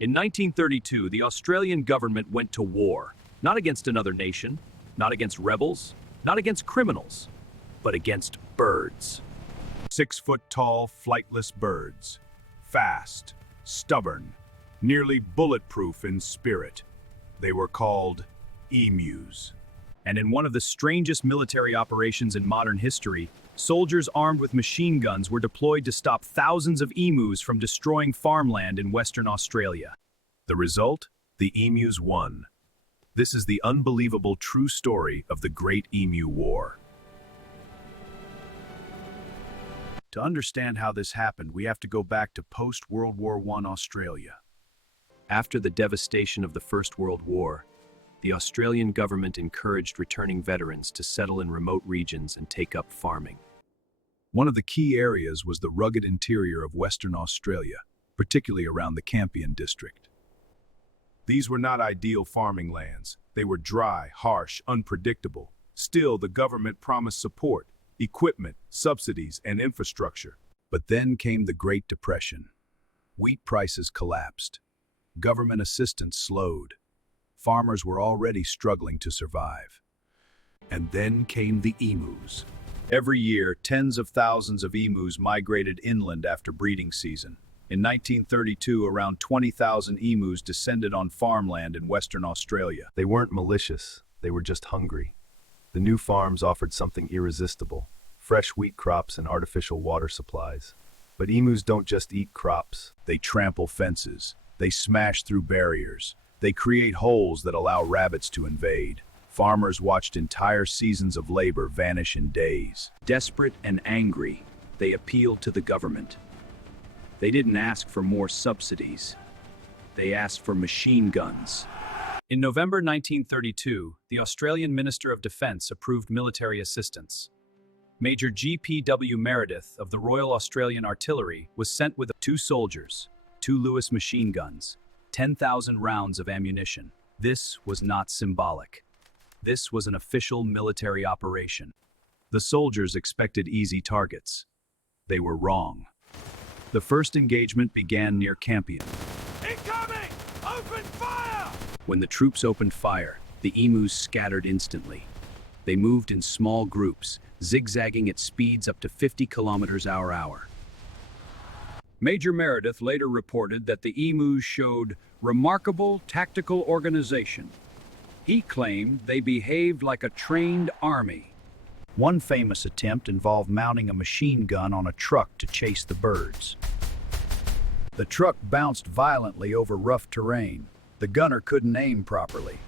In 1932, the Australian government went to war, not against another nation, not against rebels, not against criminals, but against birds. 6-foot-tall, flightless birds. Fast, stubborn, nearly bulletproof in spirit. They were called emus. And in one of the strangest military operations in modern history, soldiers armed with machine guns were deployed to stop thousands of emus from destroying farmland in Western Australia. The result? The emus won. This is the unbelievable true story of the Great Emu War. To understand how this happened, we have to go back to post-World War I Australia. After the devastation of the First World War, the Australian government encouraged returning veterans to settle in remote regions and take up farming. One of the key areas was the rugged interior of Western Australia, particularly around the Campion district. These were not ideal farming lands. They were dry, harsh, unpredictable. Still, the government promised support, equipment, subsidies, and infrastructure. But then came the Great Depression. Wheat prices collapsed. Government assistance slowed. Farmers were already struggling to survive. And then came the emus. Every year, tens of thousands of emus migrated inland after breeding season. In 1932, around 20,000 emus descended on farmland in Western Australia. They weren't malicious, they were just hungry. The new farms offered something irresistible: fresh wheat crops and artificial water supplies. But emus don't just eat crops. They trample fences. They smash through barriers. They create holes that allow rabbits to invade. Farmers watched entire seasons of labor vanish in days. Desperate and angry, they appealed to the government. They didn't ask for more subsidies. They asked for machine guns. In November 1932, the Australian Minister of Defence approved military assistance. Major G.P.W. Meredith of the Royal Australian Artillery was sent with 2 soldiers, 2 Lewis machine guns, 10,000 rounds of ammunition. This was not symbolic. This was an official military operation. The soldiers expected easy targets. They were wrong. The first engagement began near Campion. Incoming! Open fire! When the troops opened fire, the emus scattered instantly. They moved in small groups, zigzagging at speeds up to 50 kilometers per hour. Major Meredith later reported that the emus showed remarkable tactical organization. He claimed they behaved like a trained army. One famous attempt involved mounting a machine gun on a truck to chase the birds. The truck bounced violently over rough terrain. The gunner couldn't aim properly.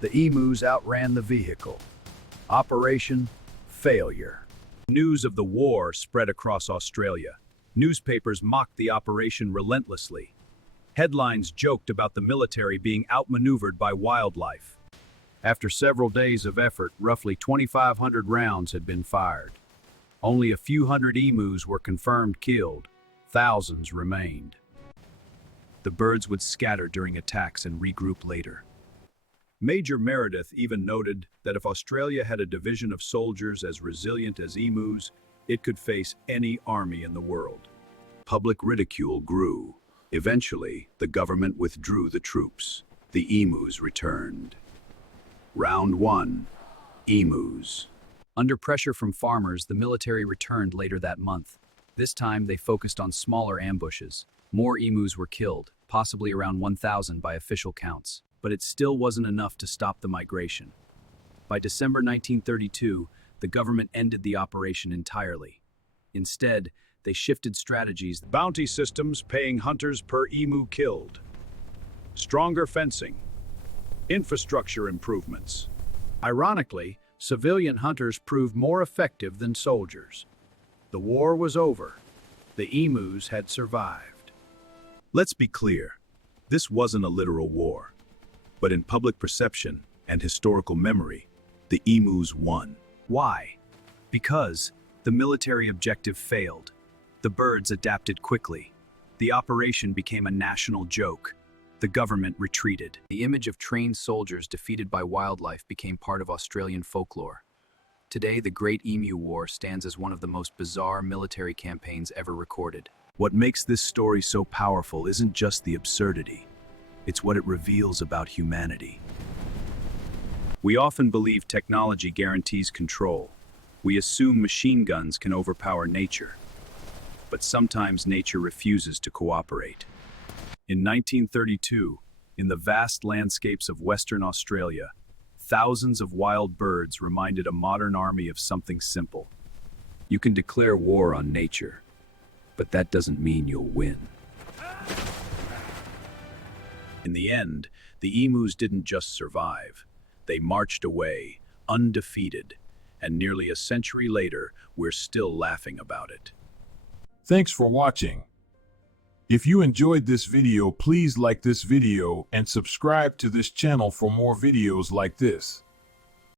The emus outran the vehicle. Operation failure. News of the war spread across Australia. Newspapers mocked the operation relentlessly. Headlines joked about the military being outmaneuvered by wildlife. After several days of effort, roughly 2,500 rounds had been fired. Only a few hundred emus were confirmed killed. Thousands remained. The birds would scatter during attacks and regroup later. Major Meredith even noted that if Australia had a division of soldiers as resilient as emus, it could face any army in the world. Public ridicule grew. Eventually, the government withdrew the troops. The emus returned. Round 1. Emus. Under pressure from farmers, the military returned later that month. This time, they focused on smaller ambushes. More emus were killed, possibly around 1,000 by official counts. But it still wasn't enough to stop the migration. By December 1932, the government ended the operation entirely. Instead, they shifted strategies. Bounty systems paying hunters per emu killed. Stronger fencing. Infrastructure improvements. Ironically, civilian hunters proved more effective than soldiers. The war was over. The emus had survived. Let's be clear, this wasn't a literal war. But in public perception and historical memory, the emus won. Why? Because the military objective failed. The birds adapted quickly. The operation became a national joke. The government retreated. The image of trained soldiers defeated by wildlife became part of Australian folklore. Today, the Great Emu War stands as one of the most bizarre military campaigns ever recorded. What makes this story so powerful isn't just the absurdity. It's what it reveals about humanity. We often believe technology guarantees control. We assume machine guns can overpower nature. But sometimes nature refuses to cooperate. In 1932, in the vast landscapes of Western Australia, thousands of wild birds reminded a modern army of something simple. You can declare war on nature, but that doesn't mean you'll win. In the end, the emus didn't just survive. They marched away, undefeated, and nearly a century later, we're still laughing about it. Thanks for watching. If you enjoyed this video, please like this video and subscribe to this channel for more videos like this.